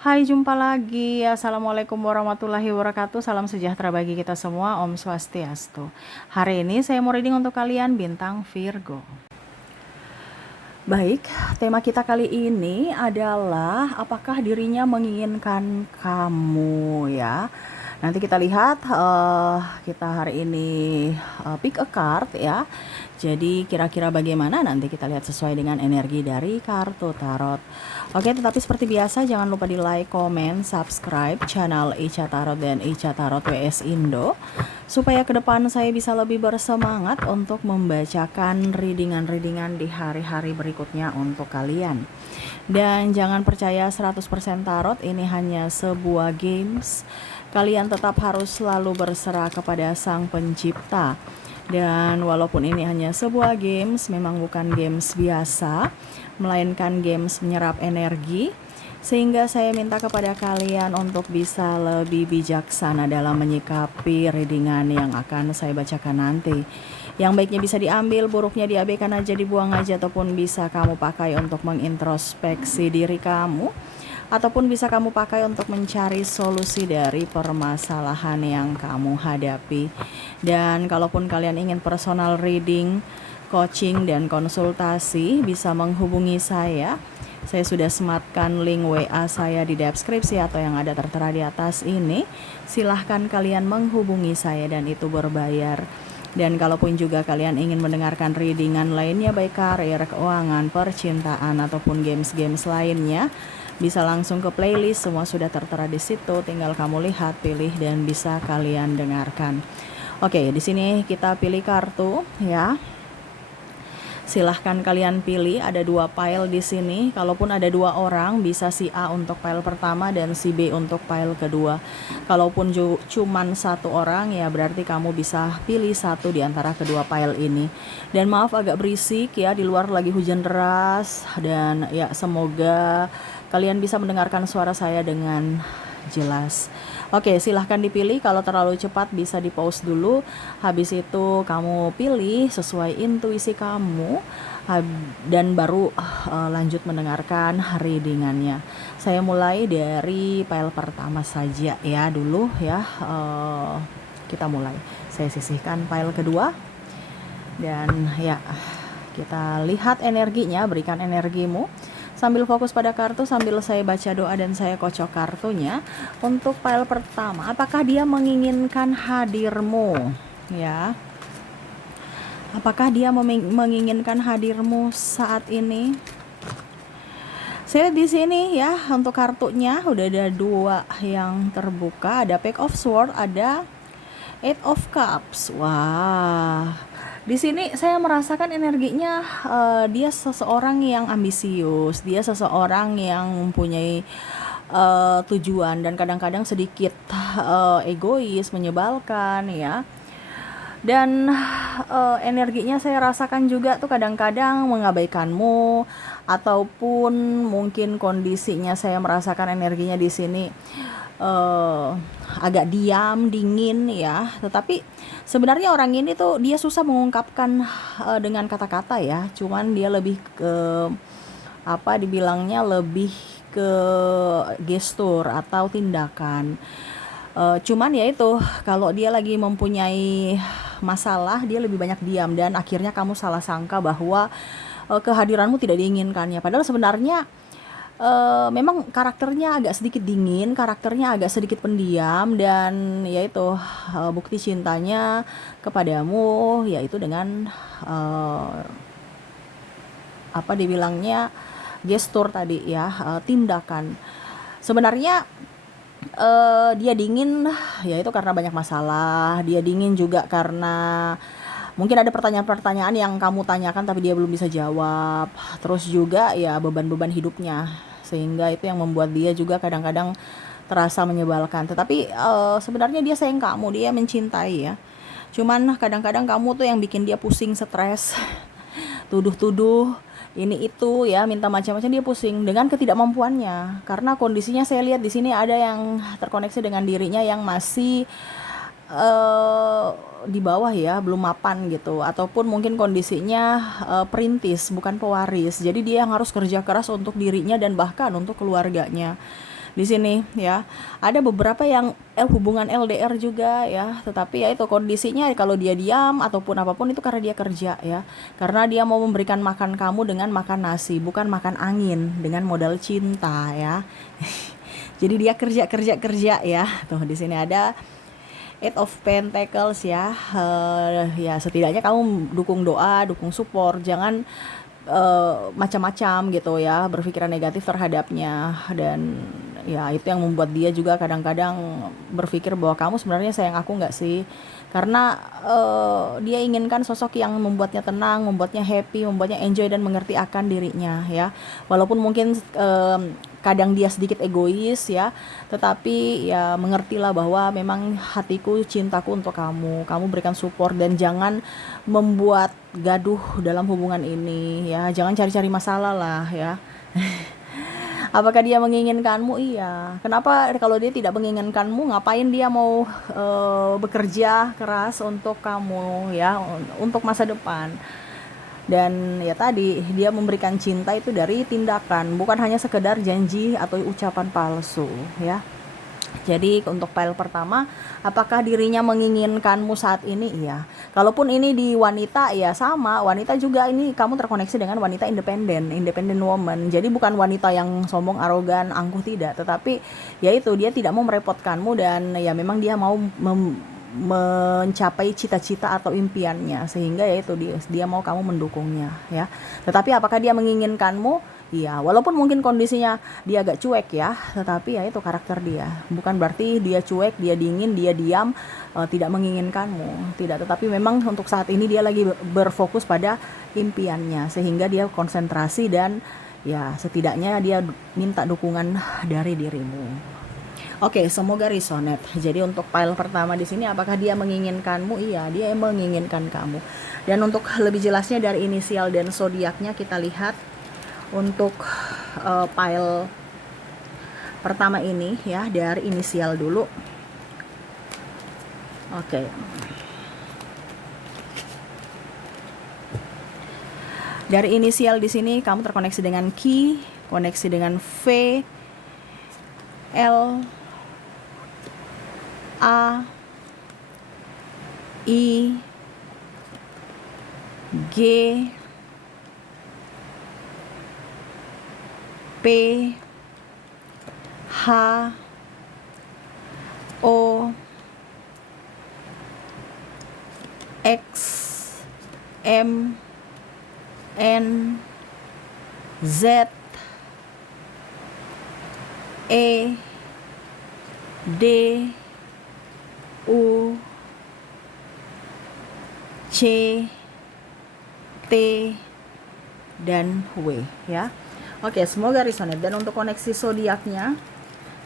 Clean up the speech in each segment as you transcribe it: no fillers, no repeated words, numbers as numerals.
Hai, jumpa lagi. Assalamualaikum warahmatullahi wabarakatuh. Salam sejahtera bagi kita semua. Om Swastiastu. Hari ini saya mau reading untuk kalian bintang Virgo. Baik, tema kita kali ini adalah apakah dirinya menginginkan kamu ya. Nanti kita lihat kita hari ini pick a card ya. Jadi kira-kira bagaimana nanti kita lihat sesuai dengan energi dari kartu tarot. Oke, tetapi seperti biasa jangan lupa di like, komen, subscribe channel Ica Tarot dan Ica Tarot WS Indo supaya ke depan saya bisa lebih bersemangat untuk membacakan readingan-readingan di hari-hari berikutnya untuk kalian. Dan jangan percaya 100% tarot, ini hanya sebuah games. Kalian tetap harus selalu berserah kepada Sang Pencipta. Dan walaupun ini hanya sebuah games, memang bukan games biasa, melainkan games menyerap energi. Sehingga saya minta kepada kalian untuk bisa lebih bijaksana dalam menyikapi readingan yang akan saya bacakan nanti. Yang baiknya bisa diambil, buruknya diabaikan aja, dibuang aja, ataupun bisa kamu pakai untuk mengintrospeksi diri kamu, ataupun bisa kamu pakai untuk mencari solusi dari permasalahan yang kamu hadapi. Dan kalaupun kalian ingin personal reading, coaching, dan konsultasi, bisa menghubungi saya. Saya sudah sematkan link WA saya di deskripsi atau yang ada tertera di atas ini. Silahkan kalian menghubungi saya dan itu berbayar. Dan kalaupun juga kalian ingin mendengarkan readingan lainnya, baik karir, keuangan, percintaan, ataupun games-games lainnya, bisa langsung ke playlist, semua sudah tertera di situ. Tinggal kamu lihat, pilih, dan bisa kalian dengarkan. Oke, di sini kita pilih kartu ya. Silahkan kalian pilih, ada 2 pile di sini. Kalaupun ada 2 orang, bisa si A untuk pile pertama dan si B untuk pile kedua. Kalaupun cuman 1 orang, ya berarti kamu bisa pilih 1 di antara kedua pile ini. Dan maaf agak berisik ya, di luar lagi hujan deras. Dan ya semoga kalian bisa mendengarkan suara saya dengan jelas. Oke, silahkan dipilih. Kalau terlalu cepat bisa di pause dulu. Habis itu kamu pilih sesuai intuisi kamu dan baru lanjut mendengarkan readingannya. Saya mulai dari pile pertama saja ya dulu ya. Kita mulai. Saya sisihkan pile kedua dan ya kita lihat energinya. Berikan energimu sambil fokus pada kartu, sambil saya baca doa dan saya kocok kartunya. Untuk pile pertama, apakah dia menginginkan hadirmu? Ya, apakah dia menginginkan hadirmu saat ini? Saya di sini ya, untuk kartunya udah ada 2 yang terbuka, ada Page of Swords, ada Eight of Cups. Wah, di sini saya merasakan energinya dia seseorang yang ambisius, dia seseorang yang mempunyai tujuan dan kadang-kadang sedikit egois, menyebalkan ya. Dan energinya saya rasakan juga tuh kadang-kadang mengabaikanmu, ataupun mungkin kondisinya saya merasakan energinya di sini agak diam, dingin ya. Tetapi sebenarnya orang ini tuh dia susah mengungkapkan dengan kata-kata ya. Cuman dia lebih ke apa dibilangnya, lebih ke gestur atau tindakan. Cuman ya itu, kalau dia lagi mempunyai masalah, dia lebih banyak diam dan akhirnya kamu salah sangka bahwa kehadiranmu tidak diinginkannya. Padahal sebenarnya memang karakternya agak sedikit dingin, karakternya agak sedikit pendiam, dan yaitu bukti cintanya kepadamu yaitu dengan apa dibilangnya, gestur tadi ya, tindakan. Sebenarnya dia dingin yaitu karena banyak masalah, dia dingin juga karena mungkin ada pertanyaan-pertanyaan yang kamu tanyakan tapi dia belum bisa jawab. Terus juga ya beban-beban hidupnya, sehingga itu yang membuat dia juga kadang-kadang terasa menyebalkan. Tetapi sebenarnya dia sayang kamu, dia mencintai ya. Cuman kadang-kadang kamu tuh yang bikin dia pusing, stres, tuduh-tuduh ini itu ya, minta macam-macam, dia pusing dengan ketidakmampuannya. Karena kondisinya saya lihat di sini ada yang terkoneksi dengan dirinya yang masih di bawah ya, belum mapan gitu, ataupun mungkin kondisinya perintis bukan pewaris. Jadi dia yang harus kerja keras untuk dirinya dan bahkan untuk keluarganya. di sini ya. Ada beberapa yang hubungan LDR juga ya, tetapi ya itu kondisinya kalau dia diam ataupun apapun itu karena dia kerja ya. Karena dia mau memberikan makan kamu dengan makan nasi, bukan makan angin dengan modal cinta ya. Jadi dia kerja kerja kerja ya. Tuh di sini ada Eight of Pentacles ya. Ya setidaknya kamu dukung doa, dukung support, jangan macam-macam gitu ya, berpikiran negatif terhadapnya. Dan ya itu yang membuat dia juga kadang-kadang berpikir bahwa kamu sebenarnya sayang aku nggak sih, karena dia inginkan sosok yang membuatnya tenang, membuatnya happy, membuatnya enjoy dan mengerti akan dirinya ya. Walaupun mungkin kadang dia sedikit egois ya, tetapi ya mengertilah bahwa memang hatiku, cintaku untuk kamu. Kamu berikan support dan jangan membuat gaduh dalam hubungan ini ya. Jangan cari-cari masalah lah ya. Apakah dia menginginkanmu? Iya. Kenapa kalau dia tidak menginginkanmu, ngapain dia mau bekerja keras untuk kamu ya, untuk masa depan? Dan ya tadi dia memberikan cinta itu dari tindakan, bukan hanya sekedar janji atau ucapan palsu ya. Jadi untuk file pertama, apakah dirinya menginginkanmu saat ini? Iya. Kalaupun ini di wanita ya sama, wanita juga ini kamu terkoneksi dengan wanita independent woman. Jadi bukan wanita yang sombong, arogan, angkuh, tidak, tetapi ya itu dia tidak mau merepotkanmu dan ya memang dia mau mencapai cita-cita atau impiannya, sehingga ya itu dia mau kamu mendukungnya ya. Tetapi apakah dia menginginkanmu? Iya, walaupun mungkin kondisinya dia agak cuek ya, tetapi ya itu karakter dia. Bukan berarti dia cuek, dia dingin, dia diam, tidak menginginkanmu. Tidak, tetapi memang untuk saat ini dia lagi berfokus pada impiannya, sehingga dia konsentrasi dan ya setidaknya dia minta dukungan dari dirimu. Oke, semoga resonate. Jadi untuk file pertama di sini, apakah dia menginginkanmu? Iya, dia menginginkan kamu. Dan untuk lebih jelasnya dari inisial dan zodiaknya kita lihat untuk file pertama ini ya, dari inisial dulu. Oke. Dari inisial di sini kamu terkoneksi dengan Q, koneksi dengan V, L, A, I, G, P, H, O, X, M, N, Z, E, D, U, C, T, dan W ya. Oke, semoga resonate. Dan untuk koneksi zodiaknya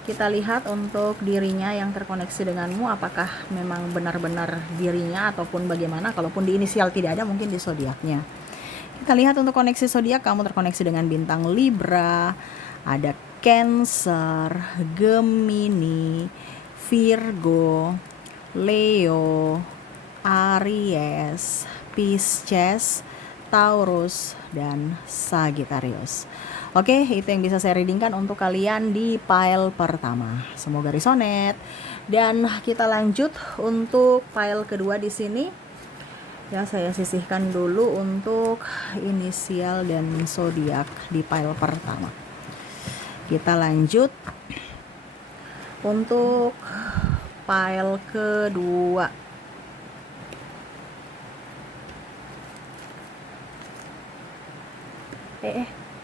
kita lihat untuk dirinya yang terkoneksi denganmu, apakah memang benar-benar dirinya ataupun bagaimana. Kalaupun di inisial tidak ada, mungkin di zodiaknya. Kita lihat untuk koneksi zodiak, kamu terkoneksi dengan bintang Libra, ada Cancer, Gemini, Virgo, Leo, Aries, Pisces, Taurus, dan Sagittarius. Oke, itu yang bisa saya readingkan untuk kalian di file pertama. Semoga resonate. Dan kita lanjut untuk file kedua di sini. Ya, saya sisihkan dulu untuk inisial dan zodiak di file pertama. Kita lanjut untuk file kedua.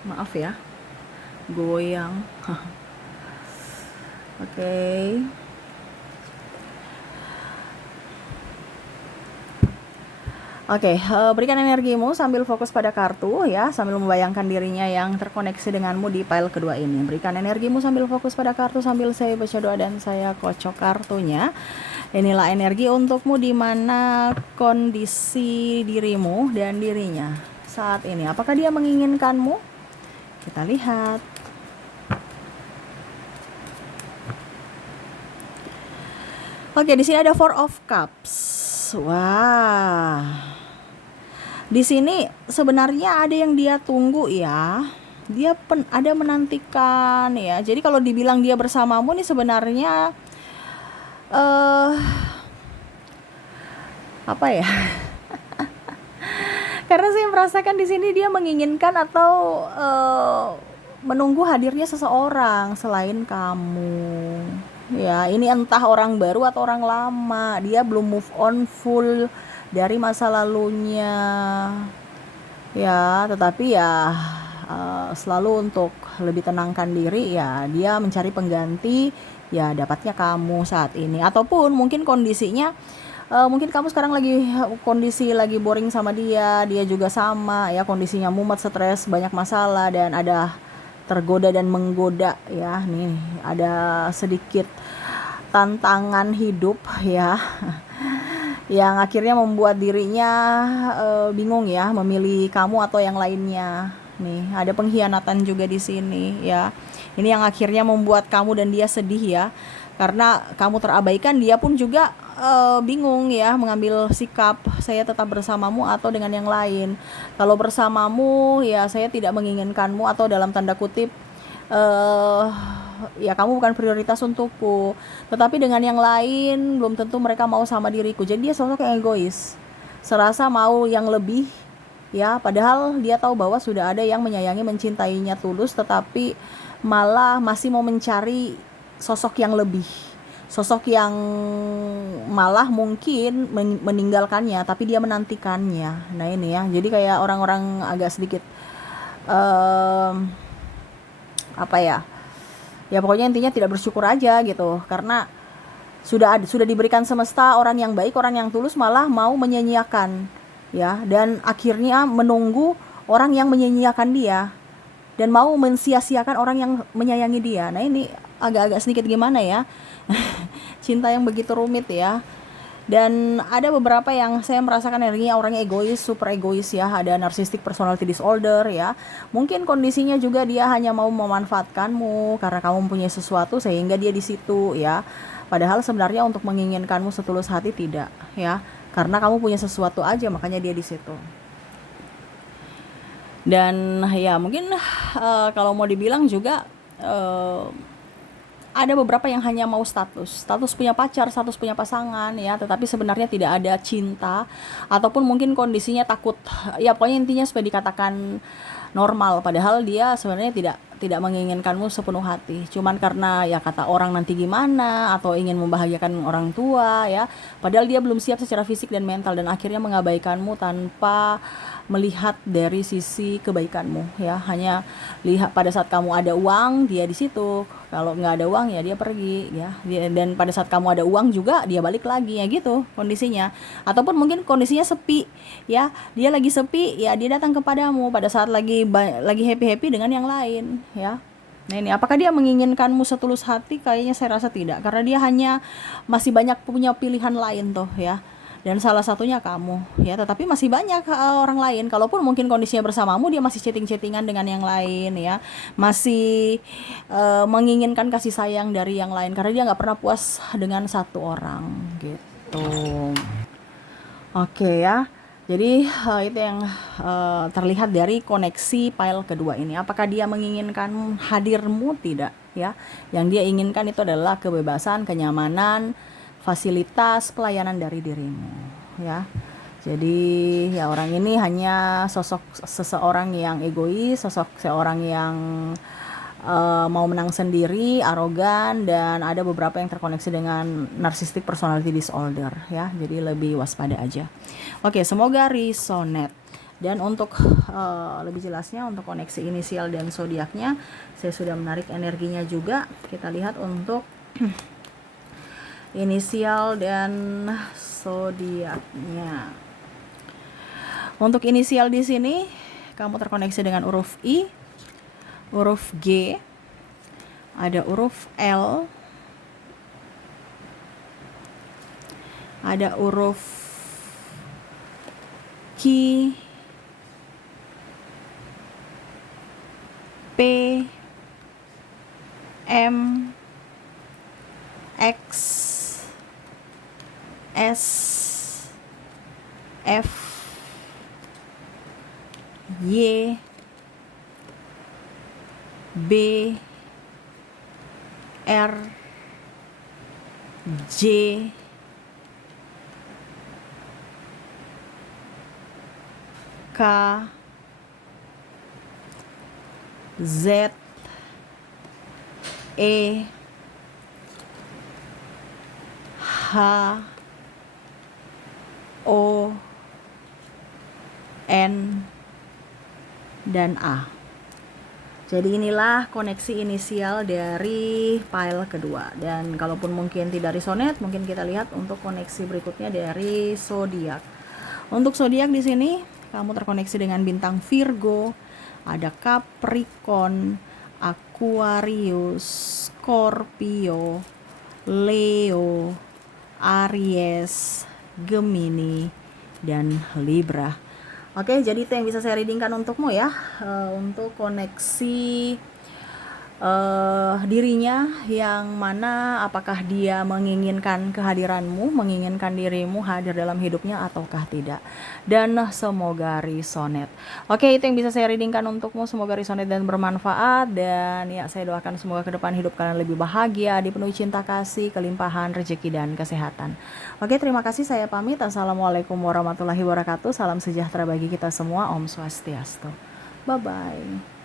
Maaf ya, goyang. Oke. Berikan energimu sambil fokus pada kartu ya, sambil membayangkan dirinya yang terkoneksi denganmu di file kedua ini. Berikan energimu sambil fokus pada kartu sambil saya baca doa dan saya kocok kartunya. Inilah energi untukmu di mana kondisi dirimu dan dirinya saat ini. Apakah dia menginginkanmu? Kita lihat. Oke, di sini ada Four of Cups. Wah. Di sini sebenarnya ada yang dia tunggu ya. dia ada menantikan ya. Jadi kalau dibilang dia bersamamu nih sebenarnya eh apa ya? Karena saya merasakan di sini dia menginginkan atau menunggu hadirnya seseorang selain kamu. Ya, ini entah orang baru atau orang lama. Dia belum move on full dari masa lalunya. Ya, tetapi ya selalu untuk lebih tenangkan diri ya, dia mencari pengganti, ya dapatnya kamu saat ini. Ataupun mungkin kondisinya mungkin kamu sekarang lagi kondisi lagi boring sama dia, dia juga sama ya, kondisinya mumet, stres, banyak masalah, dan ada tergoda dan menggoda ya. Nih, ada sedikit tantangan hidup ya yang akhirnya membuat dirinya bingung ya, memilih kamu atau yang lainnya. Nih, ada pengkhianatan juga di sini ya. Ini yang akhirnya membuat kamu dan dia sedih ya. Karena kamu terabaikan, dia pun juga bingung ya mengambil sikap, saya tetap bersamamu atau dengan yang lain. Kalau bersamamu ya saya tidak menginginkanmu, atau dalam tanda kutip eh ya kamu bukan prioritas untukku. Tetapi dengan yang lain belum tentu mereka mau sama diriku. Jadi dia sosok yang egois, serasa mau yang lebih ya, padahal dia tahu bahwa sudah ada yang menyayangi, mencintainya tulus, tetapi malah masih mau mencari sosok yang lebih, sosok yang malah mungkin meninggalkannya tapi dia menantikannya. Nah ini ya, jadi kayak orang-orang agak sedikit apa ya, ya pokoknya intinya tidak bersyukur aja gitu, karena sudah diberikan semesta orang yang baik, orang yang tulus, malah mau menyia-nyiakan ya, dan akhirnya menunggu orang yang menyia-nyiakan dia dan mau mensia-siakan orang yang menyayangi dia. Nah ini agak-agak sedikit gimana ya, cinta yang begitu rumit ya. Dan ada beberapa yang saya merasakan energinya orangnya egois, super egois ya. Ada narcissistic personality disorder ya. Mungkin kondisinya juga dia hanya mau memanfaatkanmu karena kamu mempunyai sesuatu sehingga dia di situ ya. Padahal sebenarnya untuk menginginkanmu setulus hati tidak ya. Karena kamu punya sesuatu aja makanya dia di situ. Dan ya mungkin kalau mau dibilang juga ada beberapa yang hanya mau status punya pacar, status punya pasangan ya, tetapi sebenarnya tidak ada cinta, ataupun mungkin kondisinya takut ya, pokoknya intinya supaya dikatakan normal, padahal dia sebenarnya tidak menginginkanmu sepenuh hati, cuman karena ya kata orang nanti gimana, atau ingin membahagiakan orang tua ya, padahal dia belum siap secara fisik dan mental, dan akhirnya mengabaikanmu tanpa melihat dari sisi kebaikanmu ya, hanya lihat pada saat kamu ada uang dia di situ, kalau nggak ada uang ya dia pergi ya, dan pada saat kamu ada uang juga dia balik lagi ya, gitu kondisinya. Ataupun mungkin kondisinya sepi ya, dia lagi sepi ya, dia datang kepadamu pada saat lagi happy dengan yang lain ya. Nah ini, apakah dia menginginkanmu setulus hati? Kayaknya saya rasa tidak, karena dia hanya masih banyak punya pilihan lain tuh ya, dan salah satunya kamu ya, tetapi masih banyak orang lain. Kalaupun mungkin kondisinya bersamamu, dia masih chatting-chattingan dengan yang lain ya, masih menginginkan kasih sayang dari yang lain, karena dia nggak pernah puas dengan satu orang gitu. Oke ya, jadi itu yang terlihat dari koneksi pile kedua ini. Apakah dia menginginkan hadirmu? Tidak ya, yang dia inginkan itu adalah kebebasan, kenyamanan, fasilitas, pelayanan dari dirimu ya. Jadi ya orang ini hanya sosok seseorang yang egois, sosok seorang yang mau menang sendiri, arogan, dan ada beberapa yang terkoneksi dengan narcissistic personality disorder ya. Jadi lebih waspada aja. Oke, semoga resonate. Dan untuk lebih jelasnya untuk koneksi inisial dan zodiaknya, saya sudah menarik energinya juga. Kita lihat untuk inisial dan zodiaknya. Untuk inisial di sini kamu terkoneksi dengan huruf I, huruf G, ada huruf L, ada huruf Q, P, M, X, S, F, Y, B, R, J, K, Z, E, H, O, N, dan A. Jadi inilah koneksi inisial dari file kedua. Dan kalaupun mungkin tidak resonet, mungkin kita lihat untuk koneksi berikutnya dari zodiak. Untuk zodiak di sini kamu terkoneksi dengan bintang Virgo, ada Capricorn, Aquarius, Scorpio, Leo, Aries, Gemini, dan Libra. Oke, jadi itu yang bisa saya readingkan untukmu ya, untuk koneksi dirinya yang mana apakah dia menginginkan kehadiranmu, menginginkan dirimu hadir dalam hidupnya ataukah tidak. Dan semoga resonet. Oke, itu yang bisa saya readingkan untukmu, semoga resonet dan bermanfaat. Dan ya, saya doakan semoga ke depan hidup kalian lebih bahagia, dipenuhi cinta kasih, kelimpahan rezeki dan kesehatan. Oke, terima kasih, saya pamit. Assalamualaikum warahmatullahi wabarakatuh. Salam sejahtera bagi kita semua. Om Swastiastu. Bye bye.